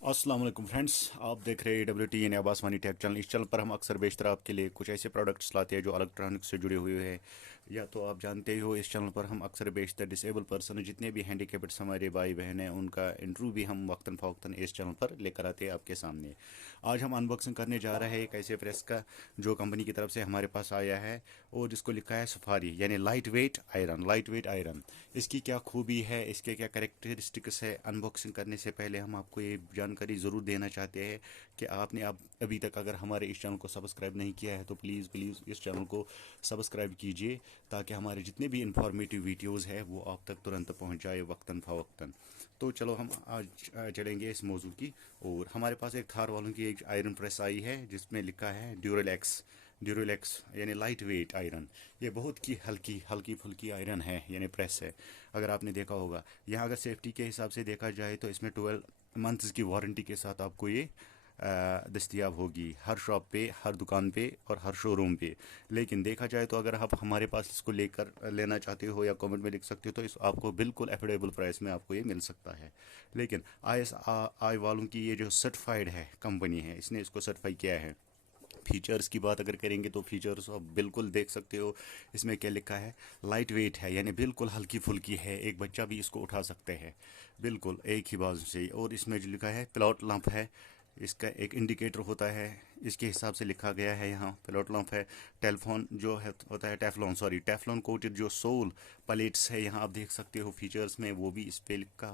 अस्सलाम वालेकुम फ्रेंड्स, आप देख रहे हैं WT यानी आवास वानी टेक चैनल। इस चैनल पर हम अक्सर बेशतर आपके लिए कुछ ऐसे प्रोडक्ट्स लाते हैं जो इलेक्ट्रॉनिक्स से जुड़े हुए हैं। या तो आप जानते ही हो, इस चैनल पर हम अक्सर बेशतर डिसेबल पर्सन जितने भी हैंडीकेप्ड हमारे भाई बहन हैं उनका इंटरव्यू भी हम वक्तन फ़वक्तन इस चैनल पर लेकर आते हैं आपके सामने। आज हम अनबॉक्सिंग करने जा रहे हैं एक ऐसे प्रेस का जो कंपनी की तरफ से हमारे पास आया है और जिसको लिखा है सफारी यानी लाइट वेट आयरन। इसकी क्या खूबी है, इसके क्या करेक्टरिस्टिक्स है, अनबॉक्सिंग करने से पहले हम आपको ये जानकारी ज़रूर देना चाहते हैं कि आपने अब अभी तक अगर हमारे इस चैनल को सब्सक्राइब नहीं किया है तो प्लीज़ प्लीज़ इस चैनल को सब्सक्राइब कीजिए ताकि हमारे जितने भी इंफॉर्मेटिव वीडियोज़ है वो आप तक तुरंत पहुँच जाए वक्तन फ़वक्तन। तो चलो हम आज चलेंगे इस मौजू की। और हमारे पास एक थार वालों की एक आयरन प्रेस आई है जिसमें लिखा है ड्यूरेलेक्स यानी लाइट वेट आयरन। ये बहुत ही हल्की हल्की फुल्की आयरन है यानी प्रेस है। अगर आपने देखा होगा, यहाँ अगर सेफ्टी के हिसाब से देखा जाए तो इसमें 12 मंथ्स की वारंटी के साथ आपको ये दस्तियाब होगी हर शॉप पे, हर दुकान पे और हर शोरूम पे। लेकिन देखा जाए तो अगर आप हमारे पास इसको लेकर लेना चाहते हो या कमेंट में लिख सकते हो तो इस आपको बिल्कुल अफोर्डेबल प्राइस में आपको ये मिल सकता है। लेकिन ISI वालों की ये जो सर्टिफाइड है कंपनी है, इसने इसको सर्टिफाई किया है। फीचर्स की बात अगर करेंगे तो फीचर्स आप बिल्कुल देख सकते हो। इसमें क्या लिखा है, लाइट वेट है यानी बिल्कुल हल्की फुल्की है, एक बच्चा भी इसको उठा सकते हैं बिल्कुल एक ही बाजू से। और इसमें जो लिखा है प्लॉट लंप है, इसका एक इंडिकेटर होता है, इसके हिसाब से लिखा गया है यहाँ प्लॉट लंप है। टेलीफोन जो है होता है टेफ्लॉन कोटेड जो सोल प्लेट्स है, यहाँ आप देख सकते हो फीचर्स में वो भी इस पे लिखा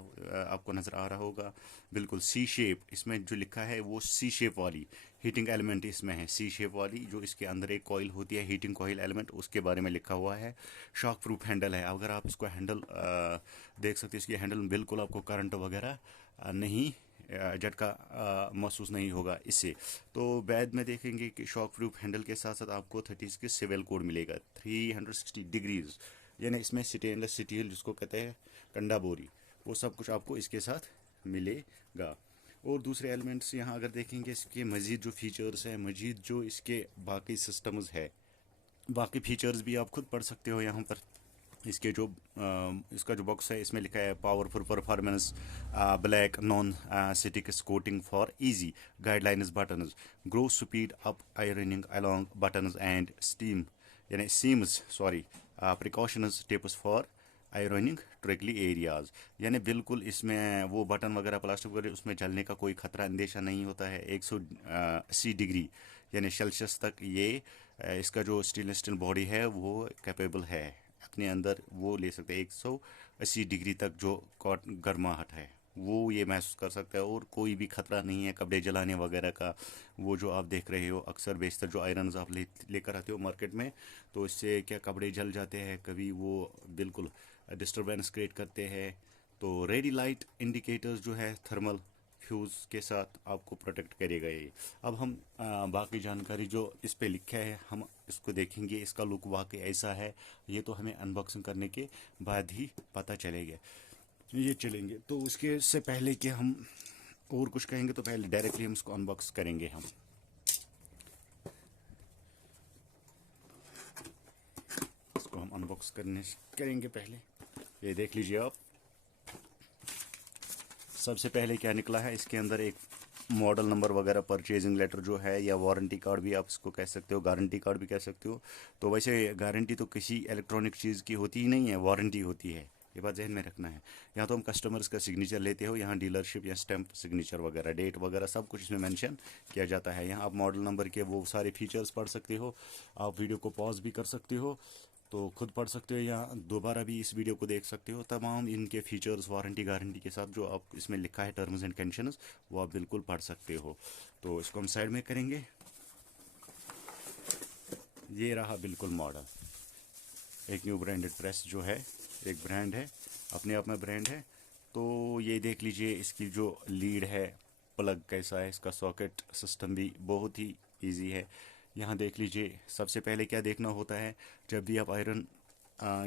आपको नज़र आ रहा होगा। बिल्कुल सी शेप, इसमें जो लिखा है वो सी शेप वाली हीटिंग एलिमेंट इसमें है, सी शेप वाली जो इसके अंदर एक कॉइल होती है हीटिंग कॉइल एलिमेंट, उसके बारे में लिखा हुआ है। शॉक प्रूफ हैंडल है, अगर आप इसको हैंडल देख सकते हैं, इसकी हैंडल में बिल्कुल आपको करंट वगैरह नहीं झटका महसूस नहीं होगा इससे। तो बाद में देखेंगे कि शॉक प्रूफ हैंडल के साथ साथ आपको 30 के सिविल कोड मिलेगा 360 डिग्रीज, यानी इसमें स्टेनलेस स्टील जिसको कहते हैं कंडा बोरी, वो सब कुछ आपको इसके साथ मिलेगा। और दूसरे एलिमेंट्स यहाँ अगर देखेंगे, इसके मज़ीद जो फीचर्स है, मज़ीद जो इसके बाकी सिस्टम्स है, बाकी फीचर्स भी आप खुद पढ़ सकते हो यहाँ पर। इसके जो इसका जो बॉक्स है इसमें लिखा है powerful performance black non stick coating for easy guidelines buttons groove speed up ironing along buttons and steam यानी seams sorry precautions tips for ironing tricky areas. यानी बिल्कुल इसमें वो बटन वगैरह प्लास्टिक वगैरह उसमें जलने का कोई खतरा अंदेशा नहीं होता है। 180 डिग्री यानी सेल्सियस तक ये इसका जो स्टेनलेस स्टील बॉडी है वो कैपेबल है, अपने अंदर वो ले सकते हैं। 180 डिग्री तक जो गर्माहट है वो ये महसूस कर सकता है और कोई भी खतरा नहीं है कपड़े जलाने वगैरह का। वो जो आप देख रहे हो अक्सर बेशतर जो आयरन आप लेकर आते हो मार्केट में, तो इससे क्या कपड़े जल जाते हैं, कभी वो बिल्कुल डिस्टरबेंस क्रिएट करते हैं। तो रेडी लाइट इंडिकेटर्स जो है थर्मल फ्यूज़ के साथ आपको प्रोटेक्ट करेगा ये। अब हम बाकी जानकारी जो इस पे लिखा है हम इसको देखेंगे, इसका लुक वाकई ऐसा है, ये तो हमें अनबॉक्सिंग करने के बाद ही पता चलेगा। ये चलेंगे तो उसके से पहले कि हम और कुछ कहेंगे तो पहले डायरेक्टली हम इसको अनबॉक्स करेंगे। हम इसको हम अनबॉक्स करेंगे पहले। ये देख लीजिए आप, सबसे पहले क्या निकला है इसके अंदर, एक मॉडल नंबर वगैरह परचेजिंग लेटर जो है, या वारंटी कार्ड भी आप इसको कह सकते हो, गारंटी कार्ड भी कह सकते हो। तो वैसे गारंटी तो किसी इलेक्ट्रॉनिक चीज़ की होती ही नहीं है, वारंटी होती है, ये बात जहन में रखना है। यहाँ तो हम कस्टमर्स का सिग्नेचर लेते हो, यहाँ डीलरशिप या स्टैंप सिग्नेचर वगैरह डेट वगैरह सब कुछ इसमें मेंशन किया जाता है। यहाँ आप मॉडल नंबर के वो सारे फीचर्स पढ़ सकते हो, आप वीडियो को पॉज भी कर सकते हो तो खुद पढ़ सकते हो या दोबारा भी इस वीडियो को देख सकते हो। तमाम इनके फीचर्स वारंटी गारंटी के साथ जो आप इसमें लिखा है टर्म्स एंड कंडीशंस वो आप बिल्कुल पढ़ सकते हो। तो इसको हम साइड में करेंगे। ये रहा बिल्कुल मॉडल, एक न्यू ब्रांडेड प्रेस जो है, एक ब्रांड है, अपने आप में ब्रांड है। तो ये देख लीजिए इसकी जो लीड है, प्लग कैसा है, इसका सॉकेट सिस्टम भी बहुत ही इजी है। यहाँ देख लीजिए, सबसे पहले क्या देखना होता है जब भी आप आयरन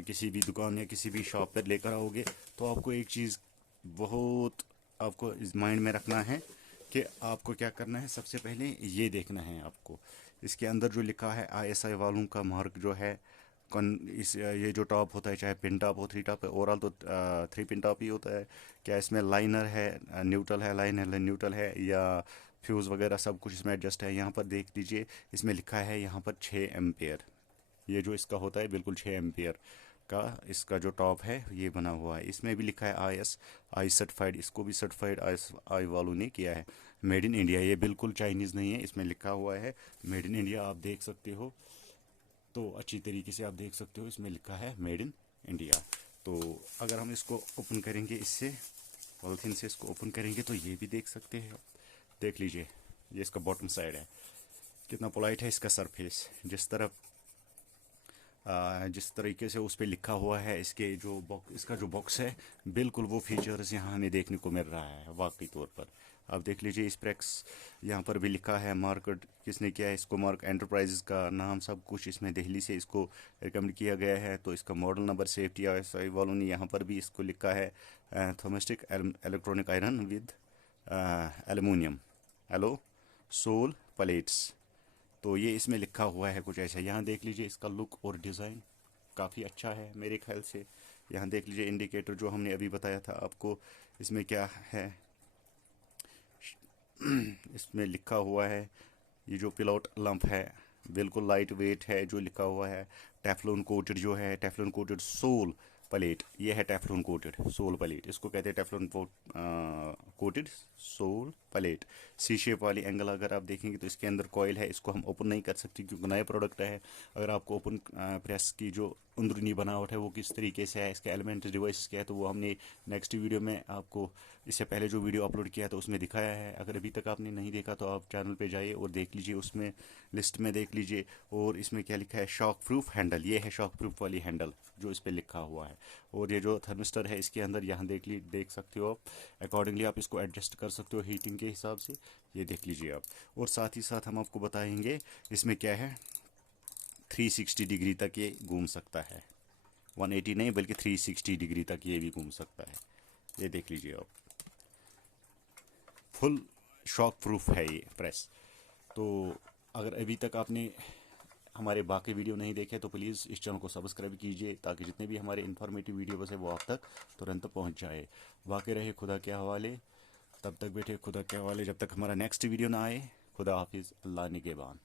किसी भी दुकान या किसी भी शॉप पर लेकर आओगे तो आपको एक चीज़ बहुत आपको इस माइंड में रखना है कि आपको क्या करना है। सबसे पहले ये देखना है आपको इसके अंदर जो लिखा है ISI वालों का मार्क जो है इस ये जो टॉप होता है, चाहे पिन टॉप हो, थ्री टॉप है, ओवरऑल तो थ्री पिन टॉप ही होता है। क्या इसमें लाइनर है, न्यूट्रल है, लाइनर है, न्यूट्रल है, या फ्यूज़ वगैरह सब कुछ इसमें एडजस्ट है। यहाँ पर देख लीजिए, इसमें लिखा है यहाँ पर 6 एम्पेयर। ये जो इसका होता है बिल्कुल 6 एम्पेयर का इसका जो टॉप है ये बना हुआ है। इसमें भी लिखा है आई सर्टिफाइड, इसको भी सर्टिफाइड आई वालों ने किया है। मेड इन इंडिया, ये बिल्कुल चाइनीज़ नहीं है, इसमें लिखा हुआ है मेड इन इंडिया। आप देख सकते हो, तो अच्छी तरीके से आप देख सकते हो, इसमें लिखा है मेड इन इंडिया। तो अगर हम इसको ओपन करेंगे, इससे पॉलिथीन से इसको ओपन करेंगे, तो ये भी देख सकते हैं आप। देख लीजिए, ये इसका बॉटम साइड है, कितना पोलाइट है इसका सरफेस। जिस तरीके से उस पर लिखा हुआ है, इसका जो बॉक्स है, बिल्कुल वो फीचर्स यहाँ हमें देखने को मिल रहा है वाकई तौर पर। आप देख लीजिए, स्पेक्स यहाँ पर भी लिखा है, मार्केट किसने किया है इसको, मार्क एंटरप्राइजेस का नाम, सब कुछ इसमें दिल्ली से इसको रिकमेंड किया गया है। तो इसका मॉडल नंबर, सेफ्टी आई वालों ने यहाँ पर भी इसको लिखा है, thermostatic electronic iron with aluminium alloy sole plates. तो ये इसमें लिखा हुआ है कुछ ऐसा। यहाँ देख लीजिए, इसका लुक और डिज़ाइन काफ़ी अच्छा है मेरे ख्याल से। यहाँ देख लीजिए, इंडिकेटर जो हमने अभी बताया था आपको, इसमें क्या है, इसमें लिखा हुआ है, ये जो पिलोट लंप है बिल्कुल लाइट वेट है, जो लिखा हुआ है टेफ्लॉन कोटेड, जो है टेफ्लॉन कोटेड सोल प्लेट। ये है टेफ्लॉन कोटेड सोल प्लेट, इसको कहते हैं टेफ्लॉन कोटेड सोल प्लेट। सी शेप वाली एंगल अगर आप देखेंगे तो इसके अंदर कॉइल है, इसको हम ओपन नहीं कर सकते क्योंकि नया प्रोडक्ट है। अगर आपको ओपन प्रेस की जो अंदरूनी बनावट है वो किस तरीके से है, इसके एलिमेंट डिवाइस क्या है, तो वो हमने नेक्स्ट वीडियो में आपको, इससे पहले जो वीडियो अपलोड किया तो उसमें दिखाया है। अगर अभी तक आपने नहीं देखा तो आप चैनल पे जाइए और देख लीजिए, उसमें लिस्ट में देख लीजिए। और इसमें क्या लिखा है, शॉक प्रूफ हैंडल, ये है शॉक प्रूफ वाली हैंडल जो इस पर लिखा हुआ है। और ये जो थर्मिस्टर है इसके अंदर, यहाँ देख सकते हो आप, अकॉर्डिंगली आप इसको एडजस्ट कर सकते हो हीटिंग के हिसाब से, ये देख लीजिए आप। और साथ ही साथ हम आपको बताएंगे इसमें क्या है, 360 डिग्री तक ये घूम सकता है, 180 नहीं बल्कि 360 डिग्री तक ये भी घूम सकता है। ये देख लीजिए आप, फुल शॉक प्रूफ है ये प्रेस। तो अगर अभी तक आपने हमारे बाकी वीडियो नहीं देखे तो प्लीज़ इस चैनल को सब्सक्राइब कीजिए, ताकि जितने भी हमारे इन्फॉर्मेटिव वीडियोज़ है वो आप तक तुरंत पहुंच जाए। बाकी रहे खुदा के हवाले, तब तक बैठे खुदा के हवाले जब तक हमारा नेक्स्ट वीडियो ना आए। खुदा हाफिज़, अल्लाह निगहबान।